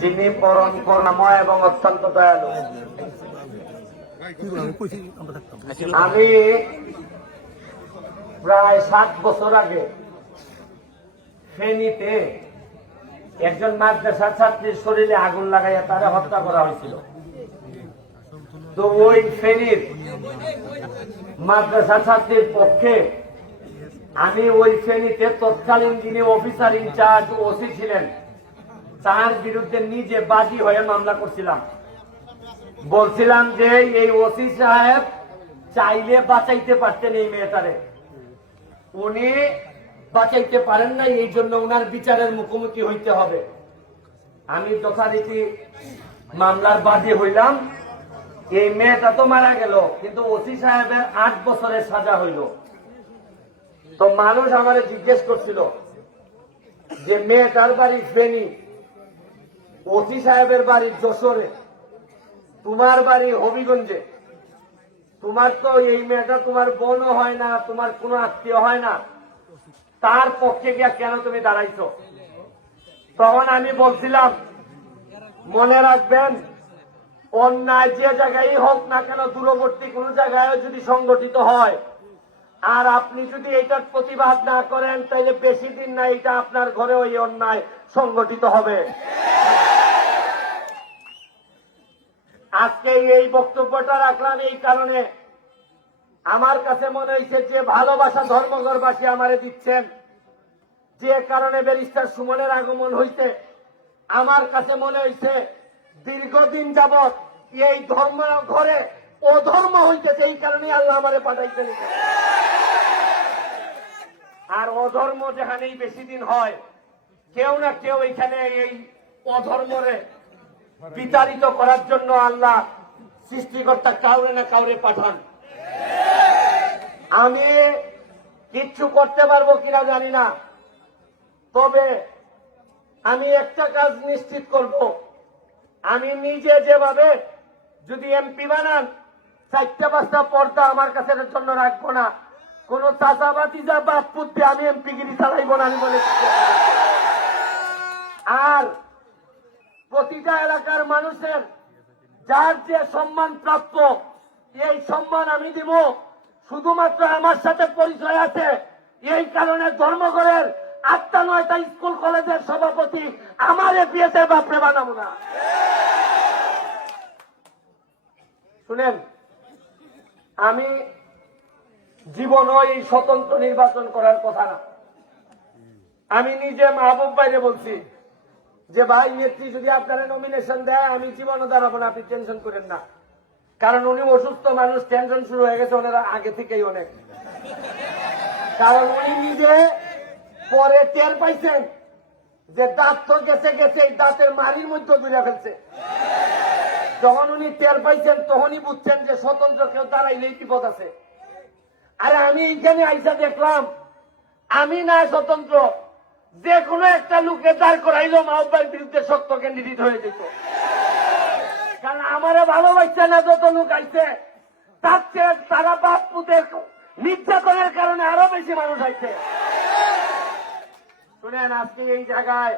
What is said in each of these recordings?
যিনি পরম করুণাময় এবং অত্যন্ত দয়ালু। আমি প্রায় 7 বছর আগে ফেনীতে একজন মাদ্রাসা ছাত্রীর শরীরে আগুন লাগাইয়া তারা হত্যা করা হয়েছিল। তো ওই ফেনীর মাদ্রাসা ছাত্রীর পক্ষে আমি ওই ফেনীতে তৎকালীন যিনি অফিসার ইনচার্জ ওসি ছিলেন তার বিরুদ্ধে নিজে বাদী হয়ে মামলা করছিলাম। বলছিলাম যে এই ওসি সাহেব চাইলে বাঁচাইতে পারতেন এই মেয়েটারে, উনি বাঁচাইতে পারেন না, এই জন্য উনার বিচারের মুখোমুখি হইতে হবে। আমি যথারীতি মামলার বাদী হইলাম। এই মেয়েটা তো মারা গেল, কিন্তু ওসি সাহেবের 8 বছরের সাজা হইল। তো মানুষ আমারে জিজ্ঞেস করছিল যে মেয়েটার বাড়ি ফেনী, ওসি সাহেবের বাড়ি যশোরে, তোমার বাড়ি হবিগঞ্জে, তোমার তো এই মেয়েটা তোমার বোনও হয় না, তোমার কোনো আত্মীয় হয় না, তার পক্ষে গিয়া কেন তুমি দাঁড়াইছো? তখন আমি বলছিলাম, মনে রাখবেন, অন্যায় যে জায়গায় হোক না কেন, দূরবর্তী কোন জায়গায় যদি সংগঠিত হয় আর আপনি যদি এটার প্রতিবাদ না করেন, তাহলে বেশি দিন না এটা আপনার ঘরে ওই অন্যায় সংগঠিত হবে। আজকে এই বক্তব্যটা রাখলাম এই কারণে, আমার কাছে মনে হয়েছে যে ভালোবাসা ধর্মঘরবাসী আমারে দিচ্ছেন, যে কারণে ব্যারিস্টার সুমনের আগমন হইতে আমার কাছে মনে হয়েছে দীর্ঘদিন যাবৎ এই ধর্ম ঘরে অধর্ম হইতেছে, এই কারণে আল্লাহ আমারে পাঠাইছেন। আর অধর্ম যেখানেই বেশি দিন হয়, কেউ না কেউ এখানে এই অধর্মরে বিতাড়িত করার জন্য আল্লাহ সৃষ্টিকর্তা কাউরে না কাউরে পাঠান। আমি কিচ্ছু করতে পারবো কিনা জানি না, তবে আমি একটা কাজ নিশ্চিত করব, আমি নিজে যেভাবে যদি এমপি বানান 4-5টা পর্দা আমার কাছে জন্য রাখবো না, কোন চাচাবাতি যা বাপ পুত্রে আমি এমপিগিরি চালাইবো না, আমি বলে। আর প্রতিটা এলাকার মানুষের যার যে সম্মান প্রাপ্য, এই সম্মান আমি দিব। শুধুমাত্র আমার সাথে পরিচয় আছে এই কারণে ধর্মঘরের 8টা-9টা স্কুল কলেজের সভাপতি আমার এপিএতে বাপরে বানাবো না। শুনেন, আমি জীবনও এই স্বতন্ত্র নির্বাচন করার কথা না। আমি নিজে মাহবুব ভাইরে বলছি যে ভাই, নেত্রী যদি আপনারা নমিনেশন দেয় আমি জীবনও দাঁড়াবো না, আপনি টেনশন করেন না। কারণ উনি অসুস্থ মানুষ, টেনশন শুরু হয়ে গেছে ওনারা আগে থেকেই অনেক। কারণ উনি নিজে পরে টের পাইছেন যে দাঁত তো গেছে গেছে, এই দাঁতের মারির মধ্যে ঘুরে ফেলছে। যখন উনি টের পাইছেন তখনই বুঝছেন যে স্বতন্ত্র কেউ দাঁড়াইলেই বিপদ আছে। আরে আমি এইখানে আইসা দেখলাম আমি না স্বতন্ত্র, যে কোনো একটা লোকে দাঁড় করাইলো মাহবুবের বিরুদ্ধে শক্ত ক্যান্ডিডেট হয়ে যেত। কারণ আমারে ভালোবাসছে না যত লোক আইছে, তার চেয়ে তারা বাপ পুতের নির্যাতনের কারণে আরো বেশি মানুষ আইছে। শুনেন, আজকে এই জায়গায়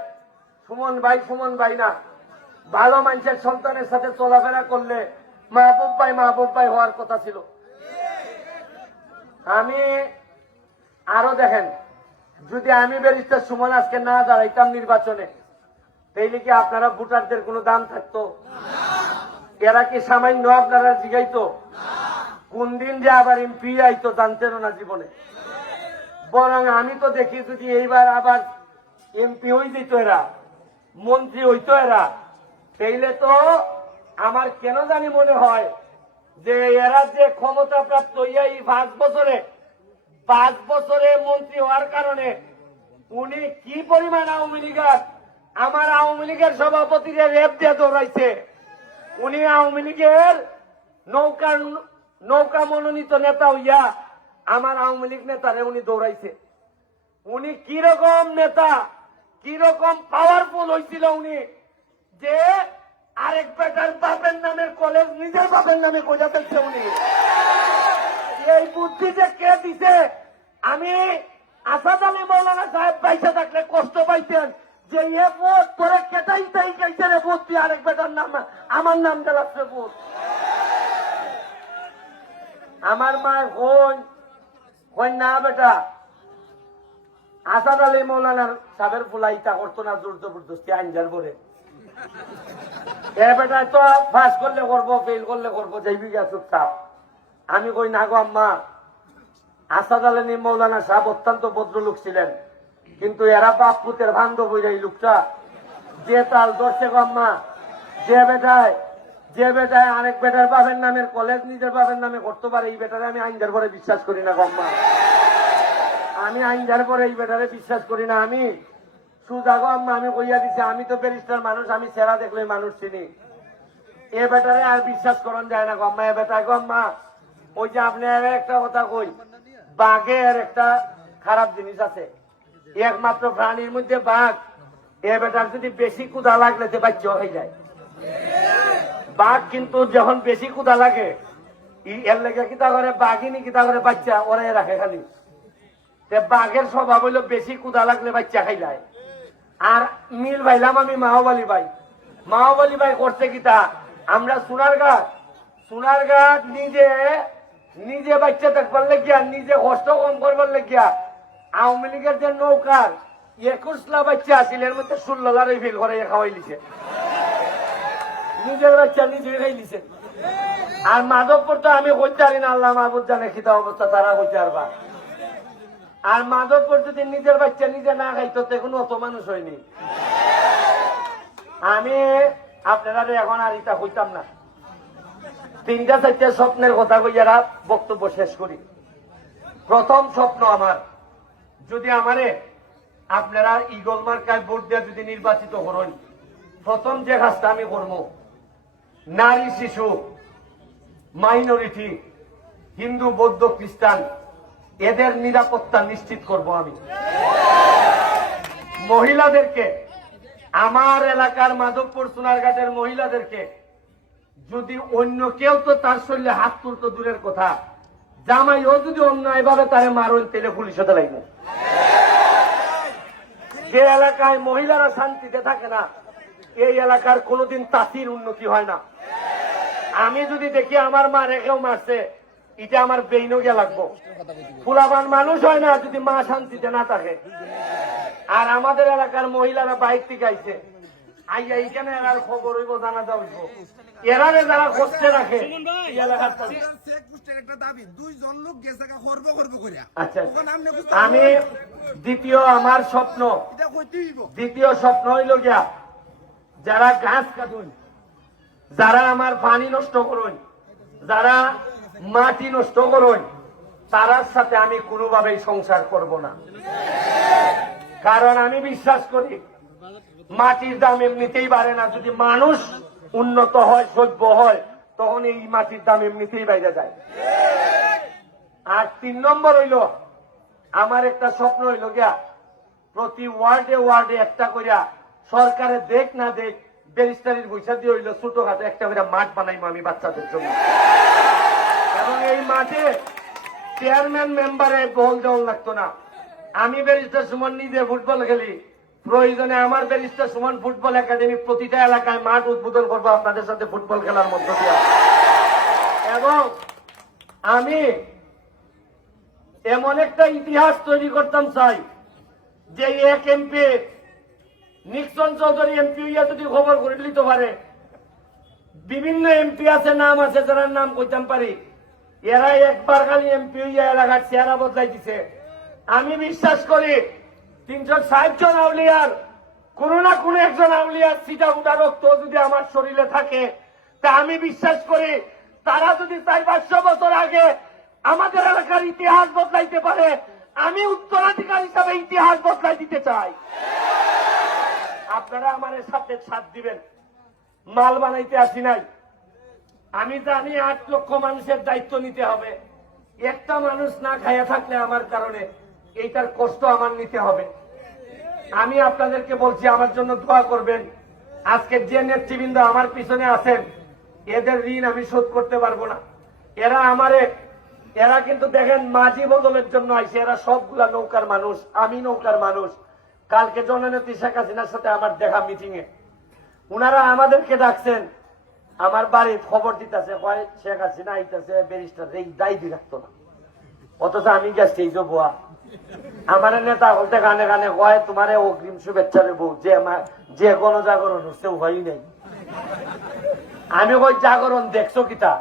সুমন ভাই না, ভালো মানুষের সন্তানের সাথে চলাফেরা করলে মাহবুব ভাই হওয়ার কথা ছিল। আমি আরো দেখেন, যদি আমি ব্যারিস্টার সুমন আজকে না দাঁড়াইতাম নির্বাচনে, তাইলে কি আপনারা ভোটারদের কোনো দাম থাকতো? এরা কি সামান্য আপনারা জিগাইতো? কোন দিন যে আবার এমপি আইতো জানতেন না জীবনে। বরং আমি তো দেখি যদি এইবার আবার এমপি হয়ে যেত এরা, মন্ত্রী হইতো এরা, তাইলে তো আমার কেন জানি মনে হয় যে এরা যে ক্ষমতা প্রাপ্ত হইয়া এই 5 বছরে মন্ত্রী হওয়ার কারণে উনি কি পরিমাণ আওয়ামী লীগের, আমার আওয়ামী লীগের সভাপতির রেপ দিয়ে দৌড়াইছে। উনি আওয়ামী লীগের নৌকা মনোনীত নেতা হইয়া আমার আওয়ামী লীগ নেতারে উনি দৌড়াইছে। উনি কিরকম নেতা, কিরকম পাওয়ারফুল হয়েছিল উনি, যে আরেক বেটার বাপের নামের কলেজ নিজের বাপের নামে খোঁজা ফেলছে উনি। এই বুদ্ধি যে কে দিছে, আমি আসাদ আলী মৌলানা সাহেব বাইসা থাকলে কষ্ট পাইতেন, যে এ ভোট পরে কেটাই তাই গেছে রে ভোট দিয়ে আরেক বেটার নাম আমার নাম দেওয়াচ্ছে ভোট। আমার মায় কই না বেটা আসাদ আলী মৌলানার সাবের ফুলা ইটা করতো না জোর জবরদস্তি আইনজার পরে এ বেটা তো পাস করলে করবো ফেল করলে করবো যাইবি গা চুপচাপ। আমি কই না গো আম্মা, আসাদ আলী মৌলানা সাহেব অত্যন্ত ভদ্রলোক ছিলেন, কিন্তু এরা বাপ পুতের বান্ধব হয়ে যায় লোকটা যে তাল ধরছে গো আম্মা। যে বেটায় আরেক বেটার বাপের নামের কলেজ নিজের বাপের নামে করতে পারে, এই বেটারে আমি আইনজার পরে বিশ্বাস করি না গো আম্মা। আমি আইনজার পরে এই বেটারে বিশ্বাস করি না। আমি সুজা গো আম্মা, আমি কইয়া দিছি আমি তো ব্যারিস্টার মানুষ, আমি সেরা দেখলে মানুষ চিনি। এ বেটারে আর বিশ্বাস করন যায় না গো আম্মা। এ বেটা গো আম্মা, ওই যে আপনি একটা কথা কই, বাঘের একটা খারাপ জিনিস আছে, একমাত্র প্রাণীর মধ্যে বাঘ। এ বেটার যদি বেশি ক্ষুধা লাগলে সে বাচ্চা হয়ে যায়। বাঘ কিন্তু যখন বেশি ক্ষুধা লাগে এর লেগে কিতা করে, বাঘিনী কিতা করে বাচ্চা ওরাই রাখে খালি। বাঘের স্বভাব হইলো বেশি ক্ষুধা লাগলে বাচ্চা খাইলায়। আর মিল ভাইলাম আমি মাহবালি ভাই করছে কিতা, আমরা সোনারঘাট নিজে বাচ্চা দেখবার লেগিয়া, নিজে কষ্ট কম করবার লেগিয়া আওয়ামী লীগের যে নৌকার 21 বাচ্চা আছিল এর মধ্যে 16 ফেল করে খাওয়াই লিছে, নিজের বাচ্চা নিজে খাই লিছে। আর মাধবপুর তো আমি কইতে পারি না, আল্লাহ মাহবুব জানে খিতা অবস্থা, তারা কইতে পারবা। আর মাধবপুর যদি নিজের বাচ্চা নিজে না খাইতো তখন অত মানুষ হয়নি। আমি আপনারা এখন আর এটা হইতাম না। 3-4টা স্বপ্নের কথা কইয়ারা বক্তব্য শেষ করি। প্রথম স্বপ্ন আমার, যদি আমারে আপনারা ইগল মার্কায় ভোট দিয়ে যদি নির্বাচিত করেন, প্রথম যে কাজটা আমি করব, নারী শিশু মাইনরিটি হিন্দু বৌদ্ধ খ্রিস্টান এদের নিরাপত্তা নিশ্চিত করব আমি। মহিলাদেরকে, আমার এলাকার মাধবপুর সোনারঘাটের মহিলাদেরকে যদি অন্য কেউ তো তার শরীরে হাত তুলতো দূরের কথা, জামাইও যদি অন্যায় ভাবে তারে মারুন তেলে পুলিশ হতে লাগবে। যে এলাকায় মহিলারা শান্তিতে থাকে না এই এলাকার কোনোদিন তাঁতির উন্নতি হয় না। আমি যদি দেখি আমার মা রেখেও মারছে, এটা আমার বেইনও গিয়া লাগবো। ফুলাবান মানুষ হয় না যদি মা শান্তিতে না থাকে। আর আমাদের এলাকার মহিলারা বাইক থেকে আইছে, আইয়া এইখানে আর খবর হইব, জানা যাইব, এরারে যারা করতে রাখে আচ্ছা। আমি দ্বিতীয় স্বপ্ন হইল গিয়া, যারা গাছ কাটুন, যারা আমার পানি নষ্ট করুন, যারা মাটি নষ্ট করুন, তারার সাথে আমি কোনোভাবেই সংসার করব না। কারণ আমি বিশ্বাস করি মাটির দাম এমনিতেই বাড়ে না, যদি মানুষ উন্নত হয়, সভ্য হয়, তখন এই মাটির দাম এমনিতেই বাইরে যায়। আর 3 নম্বর হইল, আমার একটা স্বপ্ন হইল গিয়া, প্রতি ওয়ার্ডে একটা করিয়া সরকারে দেখ না দেখ ব্যারিস্টারির পয়সা দিয়ে হইল ছোটখাটো একটা করে মাঠ বানাইবো আমি বাচ্চাদের জন্য। এবং এই মাঠে চেয়ারম্যান মেম্বারে বল দেওয়া লাগতো না। আমি ব্যারিস্টার সুমন নিজে ফুটবল খেলি, প্রয়োজনে আমার ব্যারিস্টার সুমন ফুটবল একাডেমি প্রতিটা এলাকায় মাঠ উদ্বোধন করবো আপনাদের সাথে ফুটবল খেলার মধ্য দিয়ে। এবং আমি এমন একটা ইতিহাস তৈরি করতাম চাই যে এক এমপি নিক্সন চৌধুরী এমপি হইয়া যদি খবর করে দিতে পারে, বিভিন্ন এমপি আছে, নাম আছে, যারা নাম কইতাম পারি, এরা একবার খালি এমপি হইয়া এলাকার চেহারা বদলাই দিছে। আমি বিশ্বাস করি 360 জন আউলিয়ার কোন না কোন একজন আউলিয়ার সিটা উঠা রক্ত যদি আমার শরীরে থাকে, তা আমি বিশ্বাস করি তারা যদি 400-500 বছর আগে আমাদের এলাকার ইতিহাস বদলাইতে পারে, আমি উত্তরাধিকার হিসাবে ইতিহাস বদলাই দিতে চাই। আপনারা আমার সাথে সাথ দিবেন। মাল বানাইতে আসি নাই, আমি জানি 8 লক্ষ মানুষের দায়িত্ব নিতে হবে। একটা মানুষ না খাইয়া থাকলে আমার কারণে এইটার কষ্ট আমার নিতে হবে। আমি আপনাদেরকে বলছি আমার জন্য দোয়া করবেন। আজকে যে নেতৃবৃন্দ আমার পিছনে আছেন, এদের ঋণ আমি শোধ করতে পারবো না। এরা কিন্তু দেখেন মাঝি বদলের জন্য আইসে, এরা সবগুলা নৌকার মানুষ, আমি নৌকার মানুষ। কালকে জননেত্রী শেখ হাসিনার সাথে আমার দেখা মিটিং এ উনারা আমাদেরকে ডাকছেন, আমার বাড়ির খবর দিতেছে, শেখ হাসিনা আইতেছে, ব্যারিস্টার এই দায়ী রাখতো না, অথচ আমি গেছি এই যে বোয়া আমার নেতা বলতে গানে গানে কয় তোমার অগ্রিম শুভেচ্ছা দেব, যে গণজাগরণ হচ্ছে উভয়ই নেই। আমি ওই জাগরণ দেখছো কিতা?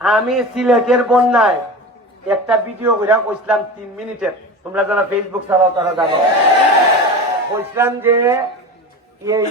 আমি সিলেটের বন্যায় একটা ভিডিও করে কইছিলাম 3 মিনিটের, তোমরা যারা ফেসবুক চালাও তারা জানো, কইছিলাম যে এই